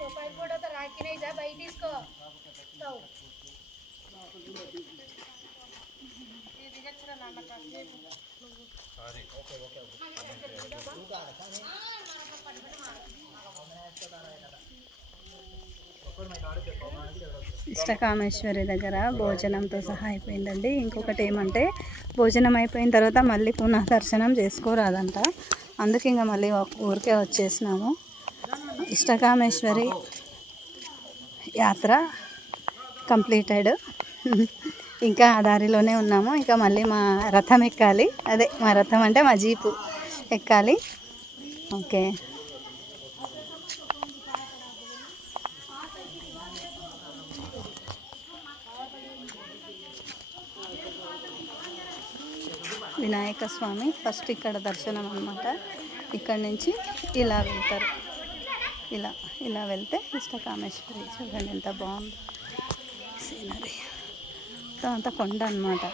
Profile photo तो राखी नहीं जा भाई इसको तो ये दिखा चला नाम का सॉरी ओके ओके ఇష్టకామేశ్వరి దగ్గర భోజనంతో సహా అయిపోయిందండి. ఇంకొకటి ఏమంటే భోజనం అయిపోయిన తర్వాత మళ్ళీ పునః దర్శనం చేసుకోరాదంట. అందుకే ఇంకా మళ్ళీ ఊరికే వచ్చేసినాము. ఇష్టకామేశ్వరి యాత్ర కంప్లీటెడ్. ఇంకా ఆ దారిలోనే ఉన్నాము. ఇంకా మళ్ళీ మా రథం ఎక్కాలి. అదే మా రథం అంటే మా జీపు ఎక్కాలి. ఓకే, వినాయక స్వామి ఫస్ట్ ఇక్కడ దర్శనం అన్నమాట. ఇక్కడ నుంచి ఇలా వెళ్తారు. ఇలా ఇలా వెళ్తే ఇష్టకామేశ్వరి. చూడండి ఎంత బాగుంది సీనరీ. అంతా కొండ అన్నమాట.